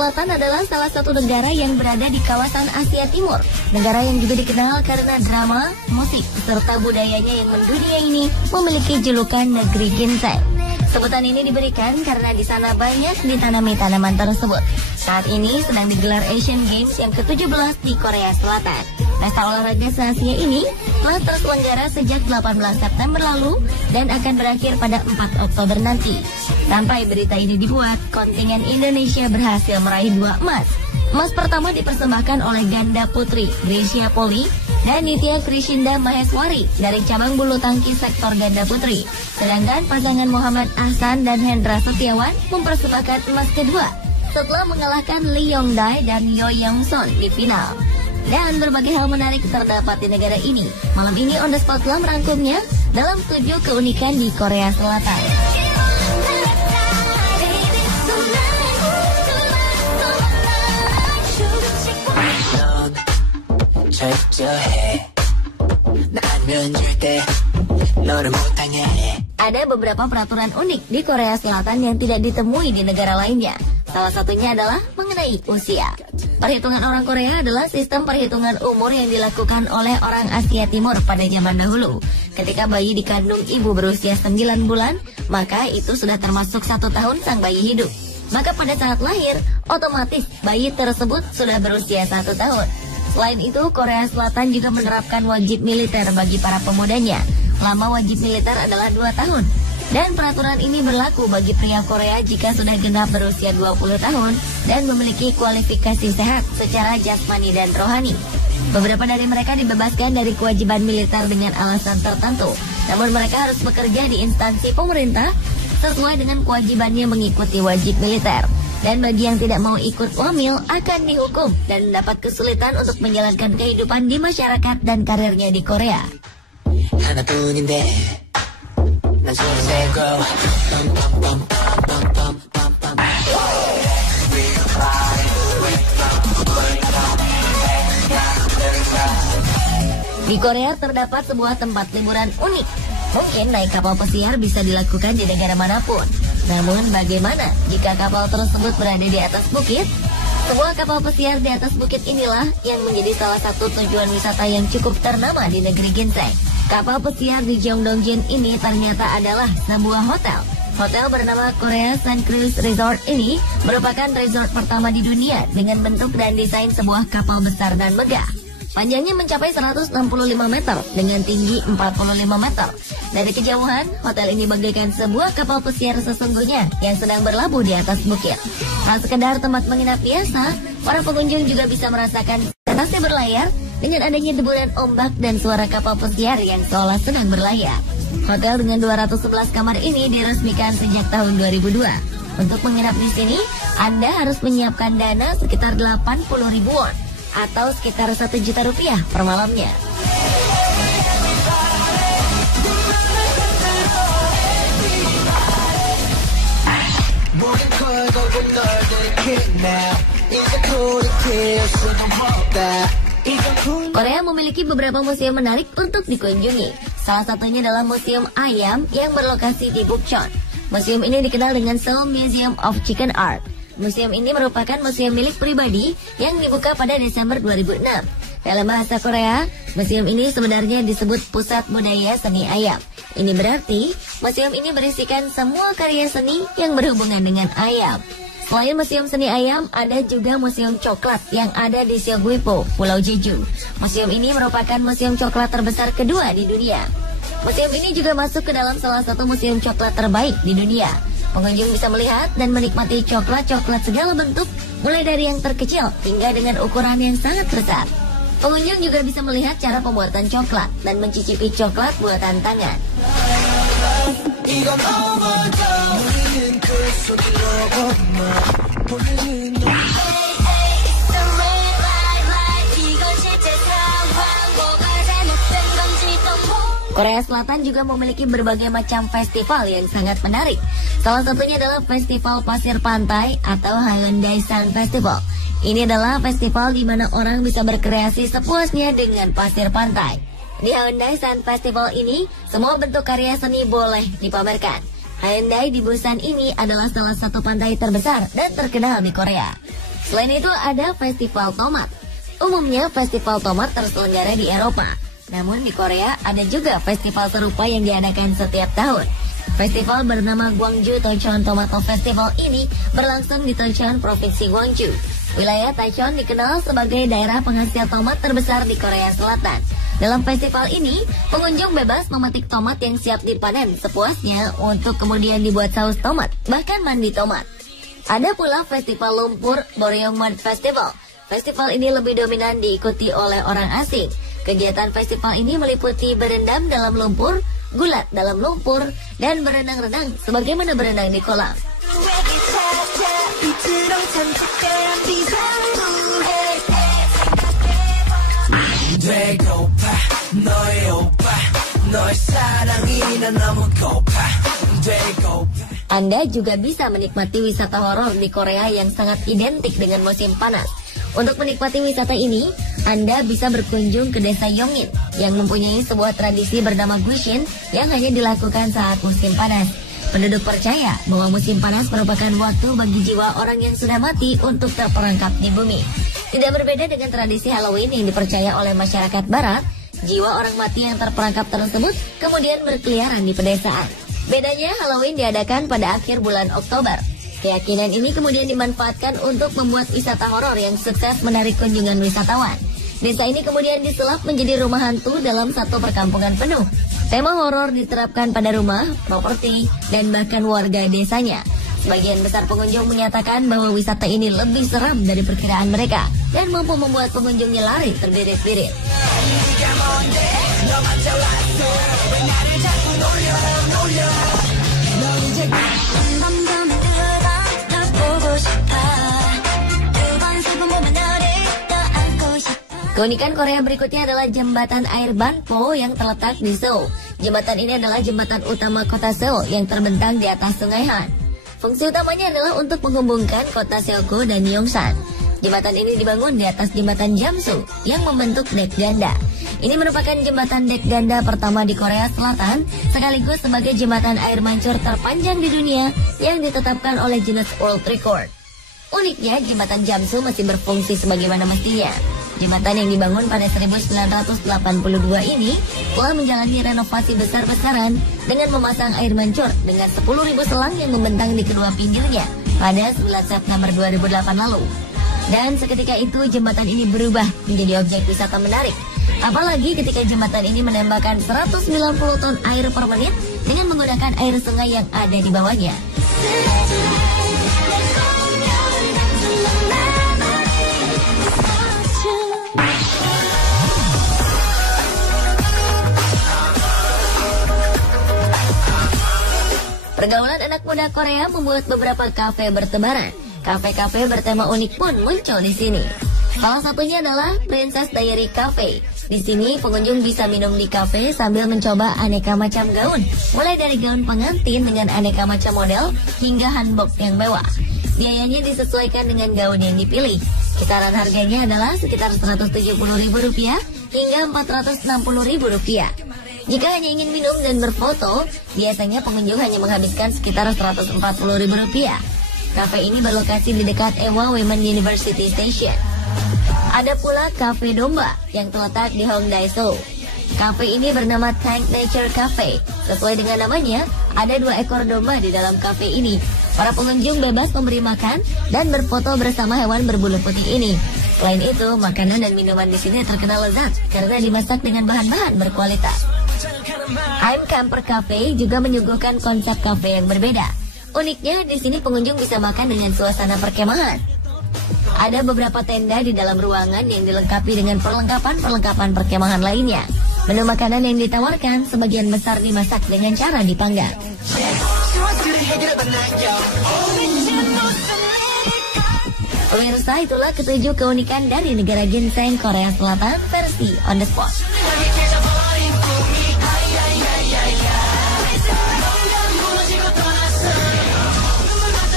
Selatan adalah salah satu negara yang berada di kawasan Asia Timur. Negara yang juga dikenal karena drama, musik, serta budayanya yang mendunia ini memiliki julukan negeri ginseng. Sebutan ini diberikan karena di sana banyak ditanami tanaman tersebut. Saat ini sedang digelar Asian Games yang ke-17 di Korea Selatan. Pesta olahraga se-Asia ini telah terselenggara sejak 18 September lalu dan akan berakhir pada 4 Oktober nanti. Sampai berita ini dibuat, kontingen Indonesia berhasil meraih 2 emas. Emas pertama dipersembahkan oleh ganda putri Grecia Poli dan Nitya Krishinda Maheswari dari cabang bulu tangkis sektor ganda putri. Sedangkan pasangan Muhammad Ahsan dan Hendra Setiawan mempersembahkan emas kedua setelah mengalahkan Lee Yong-dae dan Yo Young-son di final. Dan berbagai hal menarik terdapat di negara ini. Malam ini On The Spot telah merangkumnya dalam 7 keunikan di Korea Selatan. Ada beberapa peraturan unik di Korea Selatan yang tidak ditemui di negara lainnya. Salah satunya adalah mengenai usia. Perhitungan orang Korea adalah sistem perhitungan umur yang dilakukan oleh orang Asia Timur pada zaman dahulu. Ketika bayi dikandung ibu berusia 9 bulan, maka itu sudah termasuk 1 tahun sang bayi hidup. Maka pada saat lahir, otomatis bayi tersebut sudah berusia 1 tahun. Selain itu, Korea Selatan juga menerapkan wajib militer bagi para pemudanya. Lama wajib militer adalah 2 tahun. Dan peraturan ini berlaku bagi pria Korea jika sudah genap berusia 20 tahun dan memiliki kualifikasi sehat secara jasmani dan rohani. Beberapa dari mereka dibebaskan dari kewajiban militer dengan alasan tertentu. Namun mereka harus bekerja di instansi pemerintah sesuai dengan kewajibannya mengikuti wajib militer. Dan bagi yang tidak mau ikut wamil akan dihukum dan mendapat kesulitan untuk menjalankan kehidupan di masyarakat dan karirnya di Korea. Di Korea terdapat sebuah tempat liburan unik. Mungkin naik kapal pesiar bisa dilakukan di negara manapun. Namun bagaimana jika kapal tersebut berada di atas bukit? Sebuah kapal pesiar di atas bukit inilah yang menjadi salah satu tujuan wisata yang cukup ternama di negeri ginseng. Kapal pesiar di Jeongdongjin ini ternyata adalah sebuah hotel. Hotel bernama Korea Sun Cruise Resort ini merupakan resort pertama di dunia dengan bentuk dan desain sebuah kapal besar dan megah. Panjangnya mencapai 165 meter dengan tinggi 45 meter. Dari kejauhan, hotel ini bagaikan sebuah kapal pesiar sesungguhnya yang sedang berlabuh di atas bukit. Tak sekedar tempat menginap biasa, para pengunjung juga bisa merasakan sensasi berlayar dengan adanya deburan ombak dan suara kapal pesiar yang seolah sedang berlayar. Hotel dengan 211 kamar ini diresmikan sejak tahun 2002. Untuk menginap di sini, Anda harus menyiapkan dana sekitar 80.000 won atau sekitar 1 juta rupiah per malamnya. Korea memiliki beberapa museum menarik untuk dikunjungi. Salah satunya adalah Museum Ayam yang berlokasi di Bukchon. Museum ini dikenal dengan Seoul Museum of Chicken Art. Museum ini merupakan museum milik pribadi yang dibuka pada Desember 2006. Dalam bahasa Korea, museum ini sebenarnya disebut Pusat Budaya Seni Ayam. Ini berarti, museum ini berisikan semua karya seni yang berhubungan dengan ayam. Selain Museum Seni Ayam, ada juga Museum Coklat yang ada di Seogwipo, Pulau Jeju. Museum ini merupakan museum coklat terbesar kedua di dunia. Museum ini juga masuk ke dalam salah satu museum coklat terbaik di dunia. Pengunjung bisa melihat dan menikmati coklat-coklat segala bentuk, mulai dari yang terkecil hingga dengan ukuran yang sangat besar. Pengunjung juga bisa melihat cara pembuatan coklat dan mencicipi coklat buatan tangan. Korea Selatan juga memiliki berbagai macam festival yang sangat menarik. Salah satunya adalah Festival Pasir Pantai atau Haeundae Sun Festival. Ini adalah festival di mana orang bisa berkreasi sepuasnya dengan pasir pantai. Di Haeundae Sun Festival ini, semua bentuk karya seni boleh dipamerkan. Haeundae di Busan ini adalah salah satu pantai terbesar dan terkenal di Korea. Selain itu ada festival tomat. Umumnya festival tomat terselenggara di Eropa. Namun di Korea ada juga festival serupa yang diadakan setiap tahun. Festival bernama Gwangju Taichung Tomato Festival ini berlangsung di Taichung, Provinsi Gwangju. Wilayah Taichung dikenal sebagai daerah penghasil tomat terbesar di Korea Selatan. Dalam festival ini, pengunjung bebas memetik tomat yang siap dipanen sepuasnya untuk kemudian dibuat saus tomat, bahkan mandi tomat. Ada pula festival lumpur Boryong Mud Festival. Festival ini lebih dominan diikuti oleh orang asing. Kegiatan festival ini meliputi berendam dalam lumpur, gulat dalam lumpur, dan berenang-renang sebagaimana berenang di kolam. Anda juga bisa menikmati wisata horor di Korea yang sangat identik dengan musim panas. Untuk menikmati wisata ini, Anda bisa berkunjung ke desa Yongin yang mempunyai sebuah tradisi bernama Gushin yang hanya dilakukan saat musim panas. Penduduk percaya bahwa musim panas merupakan waktu bagi jiwa orang yang sudah mati untuk terperangkap di bumi. Tidak berbeda dengan tradisi Halloween yang dipercaya oleh masyarakat barat, jiwa orang mati yang terperangkap tersebut kemudian berkeliaran di pedesaan. Bedanya, Halloween diadakan pada akhir bulan Oktober. Keyakinan ini kemudian dimanfaatkan untuk membuat wisata horor yang sukses menarik kunjungan wisatawan. Desa ini kemudian disulap menjadi rumah hantu dalam satu perkampungan penuh. Tema horor diterapkan pada rumah, properti, dan bahkan warga desanya. Sebagian besar pengunjung menyatakan bahwa wisata ini lebih seram dari perkiraan mereka dan mampu membuat pengunjungnya lari terbirit-birit. Keunikan Korea berikutnya adalah jembatan air Banpo yang terletak di Seoul. Jembatan ini adalah jembatan utama kota Seoul yang terbentang di atas sungai Han. Fungsi utamanya adalah untuk menghubungkan kota Seoul dan Yongsan. Jembatan ini dibangun di atas jembatan Jamsu yang membentuk dek ganda. Ini merupakan jembatan dek ganda pertama di Korea Selatan, sekaligus sebagai jembatan air mancur terpanjang di dunia yang ditetapkan oleh Guinness World Record. Uniknya, jembatan Jamsu masih berfungsi sebagaimana mestinya. Jembatan yang dibangun pada 1982 ini telah menjalani renovasi besar-besaran dengan memasang air mancur dengan 10.000 selang yang membentang di kedua pinggirnya pada 9 September 2008 lalu. Dan seketika itu jembatan ini berubah menjadi objek wisata menarik. Apalagi ketika jembatan ini menembakkan 190 ton air per menit dengan menggunakan air sungai yang ada di bawahnya. Pergaulan anak muda Korea membuat beberapa kafe bertebaran. Kafe-kafe bertema unik pun muncul di sini. Salah satunya adalah Princess Diary Cafe. Di sini pengunjung bisa minum di kafe sambil mencoba aneka macam gaun, mulai dari gaun pengantin dengan aneka macam model hingga hanbok yang mewah. Biayanya disesuaikan dengan gaun yang dipilih. Kisaran harganya adalah sekitar Rp170.000 hingga Rp460.000. Jika hanya ingin minum dan berfoto, biasanya pengunjung hanya menghabiskan sekitar Rp140.000. Kafe ini berlokasi di dekat Ewha Women University Station. Ada pula Cafe Domba yang terletak di Hongdae, Seoul. Kafe ini bernama Tank Nature Cafe. Sesuai dengan namanya, ada 2 ekor domba di dalam kafe ini. Para pengunjung bebas memberi makan dan berfoto bersama hewan berbulu putih ini. Selain itu, makanan dan minuman di sini terkenal lezat karena dimasak dengan bahan-bahan berkualitas. I'm Camper Cafe juga menyuguhkan konsep kafe yang berbeda. Uniknya, di sini pengunjung bisa makan dengan suasana perkemahan. Ada beberapa tenda di dalam ruangan yang dilengkapi dengan perlengkapan perkemahan lainnya. Menu makanan yang ditawarkan sebagian besar dimasak dengan cara dipanggang. Pemirsa, itulah 7 keunikan dari negara ginseng Korea Selatan versi On The Spot.